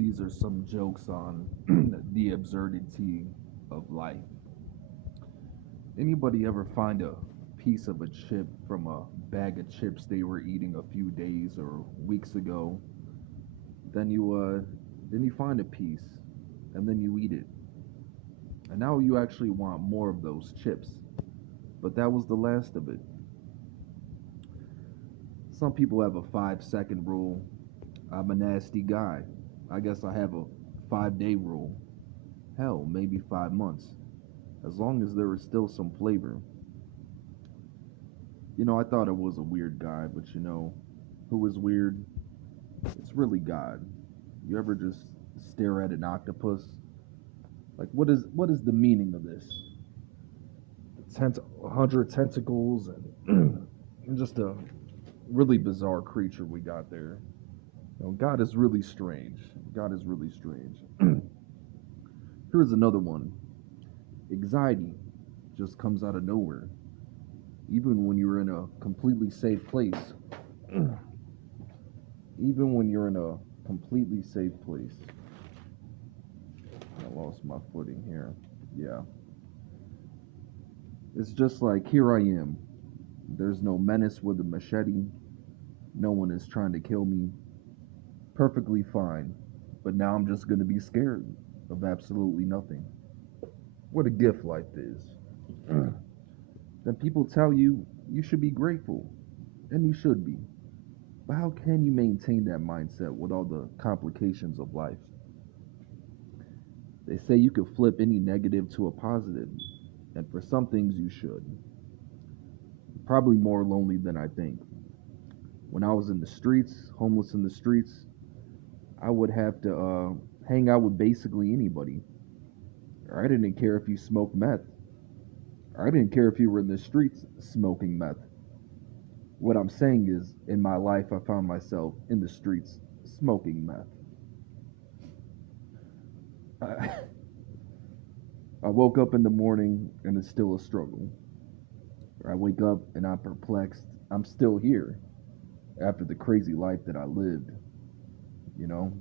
These are some jokes on the absurdity of life. Anybody ever find a piece of a chip from a bag of chips they were eating a few days or weeks ago? Then you find a piece and then you eat it. And now you actually want more of those chips. But that was the last of it. Some people have a 5-second rule. I'm a nasty guy. I guess I have a 5-day rule. Hell, maybe 5 months. As long as there is still some flavor. I thought I was a weird guy, but who is weird? It's really God. You ever just stare at an octopus? Like, what is the meaning of this? 100 tentacles and just a really bizarre creature we got there. God is really strange. God is really strange. Here's another one. Anxiety just comes out of nowhere, even when you're in a completely safe place. Even when you're in a completely safe place. I lost my footing here. Yeah. It's just like, here I am. There's no menace with a machete. No one is trying to kill me. Perfectly fine. But now I'm just going to be scared of absolutely nothing. What a gift life is. Then people tell you you should be grateful. And you should be. But how can you maintain that mindset with all the complications of life? They say you could flip any negative to a positive, and for some things you should. Probably more lonely than I think. When I was in the streets, homeless in the streets, I would have to hang out with basically anybody. I didn't care if you smoked meth. I didn't care if you were in the streets smoking meth. What I'm saying is, in my life, I found myself in the streets smoking meth. I, I woke up in the morning and it's still a struggle. I wake up and I'm perplexed. I'm still here after the crazy life that I lived.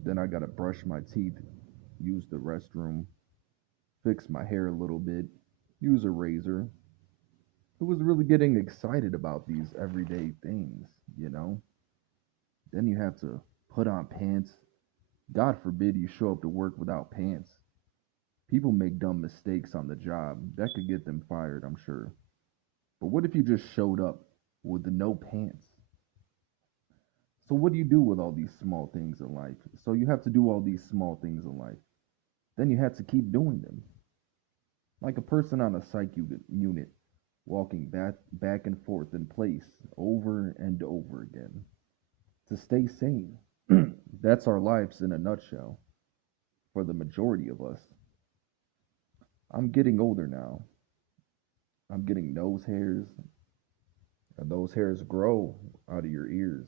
Then I gotta brush my teeth, use the restroom, fix my hair a little bit, use a razor. Who was really getting excited about these everyday things, you know? Then you have to put on pants. God forbid you show up to work without pants. People make dumb mistakes on the job. That could get them fired, I'm sure. But what if you just showed up with the no pants? So what do you do with all these small things in life? So you have to do all these small things in life. Then you have to keep doing them. Like a person on a unit walking back and forth in place over and over again to stay sane. That's our lives in a nutshell for the majority of us. I'm getting older now. I'm getting nose hairs, and those hairs grow out of your ears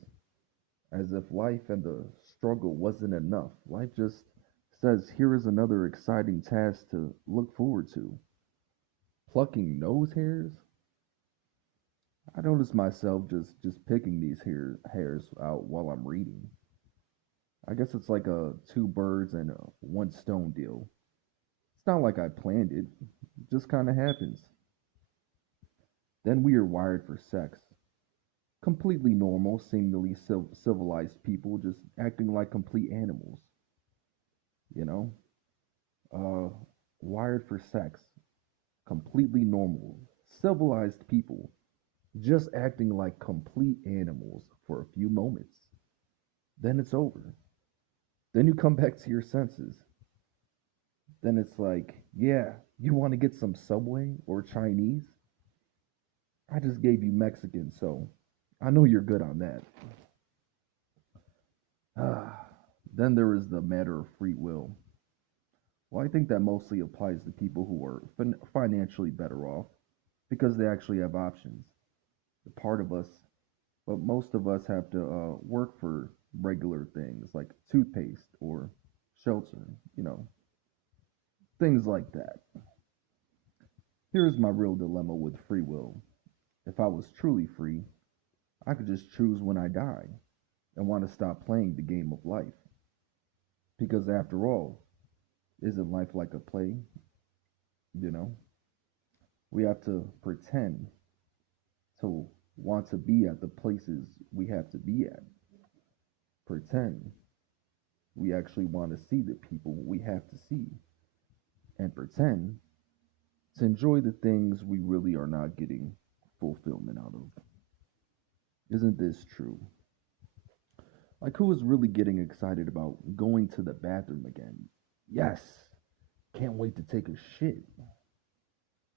as if life and the struggle wasn't enough. Life just says, here is another exciting task to look forward to. Plucking nose hairs? I notice myself just picking these hairs out while I'm reading. I guess it's like a two birds and a one stone deal. It's not like I planned it. It just kind of happens. Then we are wired for sex. Completely normal, seemingly civilized people just acting like complete animals, you know? Uh, Wired for sex. Completely normal, civilized people just acting like complete animals for a few moments. Then it's over. Then you come back to your senses. Then it's like, yeah, you want to get some Subway or Chinese? I just gave you Mexican, so I know you're good on that. Ah, then there is the matter of free will. Well, I think that mostly applies to people who are financially better off because they actually have options. The part of us, but most of us have to work for regular things like toothpaste or shelter, you know, things like that. Here's my real dilemma with free will. If I was truly free, I could just choose when I die and want to stop playing the game of life. Because after all, isn't life like a play? You know, we have to pretend to want to be at the places we have to be at. Pretend we actually want to see the people we have to see. And pretend to enjoy the things we really are not getting fulfillment out of. Isn't this true? Like, who is really getting excited about going to the bathroom again? Yes, can't wait to take a shit.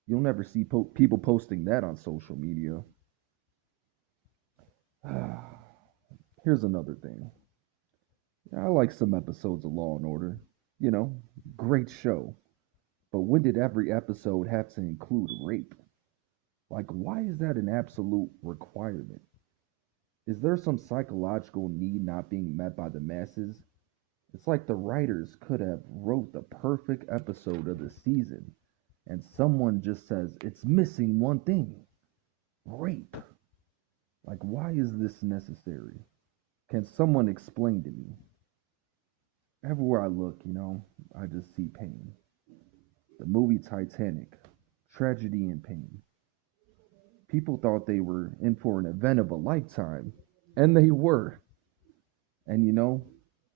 You'll never see people posting that on social media. Here's another thing. I like some episodes of Law and Order. You know, great show. But when did every episode have to include rape? Like, why is that an absolute requirement? Is there some psychological need not being met by the masses? It's like the writers could have wrote the perfect episode of the season and someone just says it's missing one thing. Rape. Like, why is this necessary? Can someone explain to me? Everywhere I look, I just see pain. The movie Titanic, tragedy and pain. People thought they were in for an event of a lifetime, and they were. And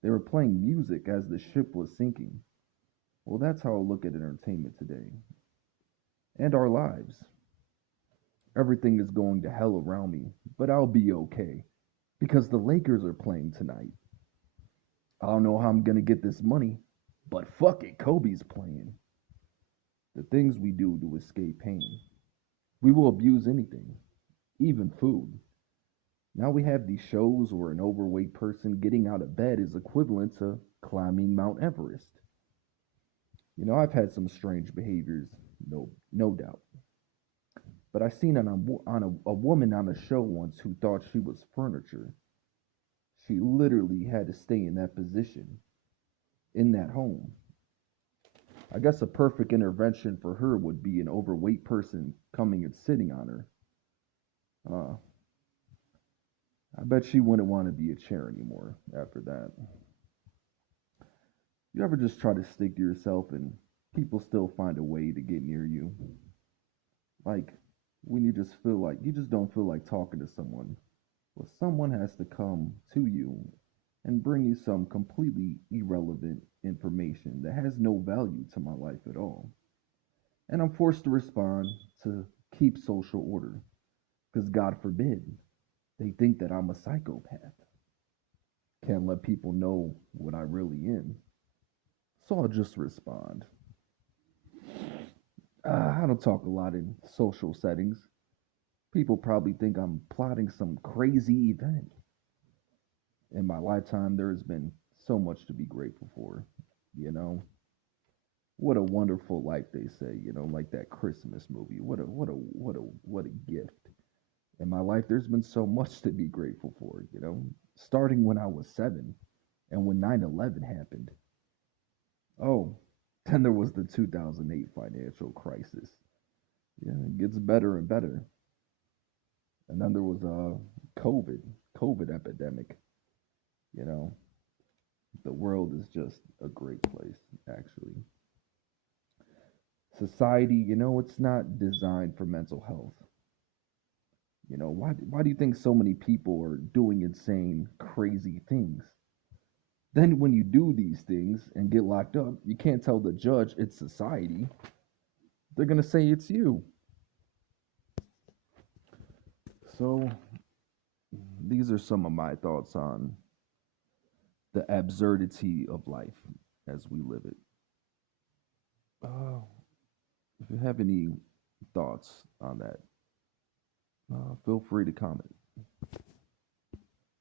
they were playing music as the ship was sinking. Well, that's how I look at entertainment today and our lives. Everything is going to hell around me, but I'll be okay because the Lakers are playing tonight. I don't know how I'm going to get this money, but fuck it, Kobe's playing. The things we do to escape pain. We will abuse anything, even food. Now we have these shows where an overweight person getting out of bed is equivalent to climbing Mount Everest. I've had some strange behaviors, no doubt. But I seen a woman on a show once who thought she was furniture. She literally had to stay in that position, in that home. I guess a perfect intervention for her would be an overweight person coming and sitting on her. Uh, I bet she wouldn't want to be a chair anymore after that. You ever just try to stick to yourself and people still find a way to get near you? Like when you just don't feel like talking to someone. Well, someone has to come to you and bring you some completely irrelevant information that has no value to my life at all. And I'm forced to respond to keep social order because God forbid they think that I'm a psychopath. Can't let people know what I really am. So I'll just respond. I don't talk a lot in social settings. People probably think I'm plotting some crazy event. In my lifetime, there has been so much to be grateful for. You know, what a wonderful life they say. Like that Christmas movie. What a gift. In my life, there's been so much to be grateful for. Starting when I was 7, and when 9/11 happened. Oh, then there was the 2008 financial crisis. Yeah, it gets better and better. And then there was COVID, COVID epidemic. You know, the world is just a great place, actually. Society, it's not designed for mental health. Why do you think so many people are doing insane, crazy things? Then when you do these things and get locked up, you can't tell the judge it's society. They're gonna say it's you. So these are some of my thoughts on the absurdity of life as we live it. Uh, if you have any thoughts on that, feel free to comment.